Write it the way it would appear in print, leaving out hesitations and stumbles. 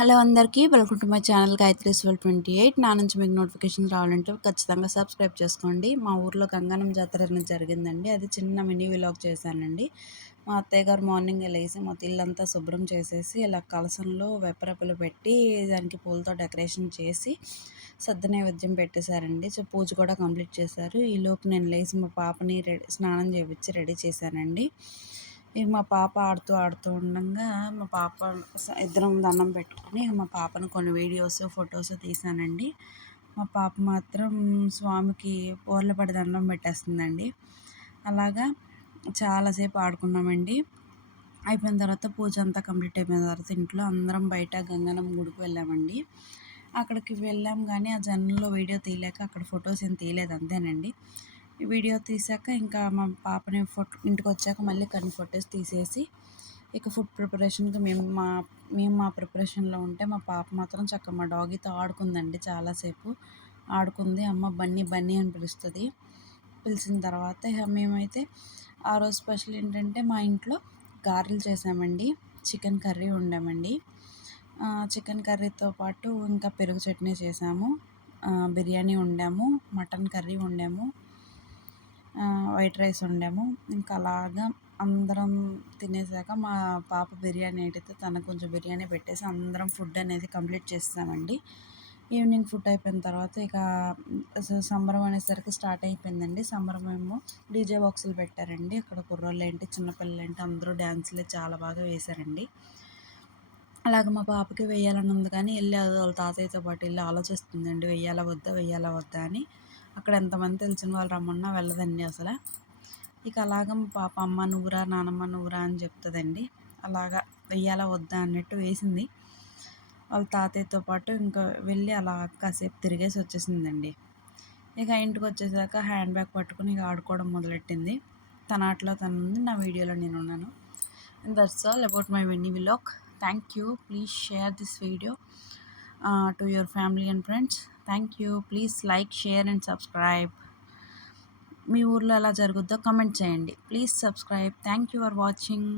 Hello అందరికీ welcome to my channel Gayatri's world 28. నా నుంచి మీకు నోటిఫికేషన్స్ రావాలంటే ఖచ్చితంగా సబ్స్క్రైబ్ చేసుకోండి. మా ఊర్లో గంగనం జాతర అనేది జరిగిందండి. అది చిన్న మినీ వ్లాగ్ చేశానండి. మా అత్తయ్య గారు మార్నింగే లేసి మొత్తం ఇల్లంతా శుభ్రం చేసేసి ఇలా కలసంలో వెప్పరపలు పెట్టి దానికి పూలతో డెకరేషన్ చేసి సద్ద నైవేద్యం పెట్టేశారండి. సో పూజ కూడా కంప్లీట్ చేశారు. ఈలోపు నేను లేచి మా పాపని స్నానం చేయించి రెడీ చేశానండి. ఇక మా పాప ఆడుతూ ఉండంగా మా పాప ఇద్దరం దండం పెట్టుకుని మా పాపను కొన్ని వీడియోస్ ఫొటోస్ తీసానండి. మా పాప మాత్రం స్వామికి పడి దండం పెట్టేస్తుందండి. అలాగా చాలాసేపు ఆడుకున్నామండి. అయిపోయిన తర్వాత పూజ అంతా కంప్లీట్ అయిపోయిన తర్వాత ఇంట్లో అందరం బయట గంగనం గుడికి వెళ్ళామండి. అక్కడికి వెళ్ళాం కానీ ఆ జనంలో వీడియో తీయలేక అక్కడ ఫొటోస్ ఏం తీయలేదు, అంతేనండి. వీడియో తీసాక ఇంకా మా పాపని ఇంటికి వచ్చాక మళ్ళీ కొన్ని ఫొటోస్ తీసేసి ఇక ఫుడ్ ప్రిపరేషన్కి మేము మా ప్రిపరేషన్లో ఉంటే మా పాప మాత్రం చక్కగా మా డాగీతో ఆడుకుందండి. చాలాసేపు ఆడుకుంది. అమ్మ బన్నీ బన్నీ అని పిలుస్తుంది. పిలిచిన తర్వాత ఇక మేమైతే ఆ రోజు స్పెషల్ ఏంటంటే మా ఇంట్లో గారెలు చేసామండి. చికెన్ కర్రీ వండామండి. చికెన్ కర్రీతో పాటు ఇంకా పెరుగు చట్నీ చేసాము. బిర్యానీ వండాము. మటన్ కర్రీ వండాము. వైట్ రైస్ వండాము. ఇంకా అలాగా అందరం తినేసాక మా పాప బిర్యానీ అడిగితే తనకు కొంచెం బిర్యానీ పెట్టేసి అందరం ఫుడ్ అనేది కంప్లీట్ చేస్తామండి. ఈవినింగ్ ఫుడ్ అయిపోయిన తర్వాత ఇక సంబరం అనేసరికి స్టార్ట్ అయిపోయిందండి. సంబరం ఏమో డీజే బాక్సులు పెట్టారండి. అక్కడ కుర్రోళ్ళు ఏంటి చిన్నపిల్లలు ఏంటి అందరూ డ్యాన్సులు చాలా బాగా వేశారండి. అలాగ మా పాపకి వెయ్యాలని ఉంది కానీ వెళ్ళి వాళ్ళ తాతయ్యతో పాటు వెళ్ళి ఆలోచిస్తుందండి, వెయ్యాలా వద్దా అని. అక్కడ ఎంతమంది తెలిసిన వాళ్ళు రమ్మన్నా వెళ్ళదండి అసలు. ఇక అలాగ మా పాప అమ్మ నువ్వురా నానమ్మ నువ్వురా అని చెప్తుందండి. అలాగా వెయ్యాలా వద్దా అన్నట్టు వేసింది. వాళ్ళ తాతయ్యతో పాటు ఇంకా వెళ్ళి అలా కాసేపు తిరిగేసి వచ్చేసిందండి. ఇక ఇంటికి వచ్చేసాక హ్యాండ్ బ్యాగ్ పట్టుకుని ఇక ఆడుకోవడం మొదలెట్టింది. తన ఆటలో తను ఉంది, నా వీడియోలో నేను ఉన్నాను. And that's all about my mini vlog. Thank you. Please share this video to your family and friends. Thank you. Please like, share and subscribe. మీ ఊర్లో ఎలా జరుగుద్దో కమెంట్ చేయండి. Please subscribe. Thank you for watching.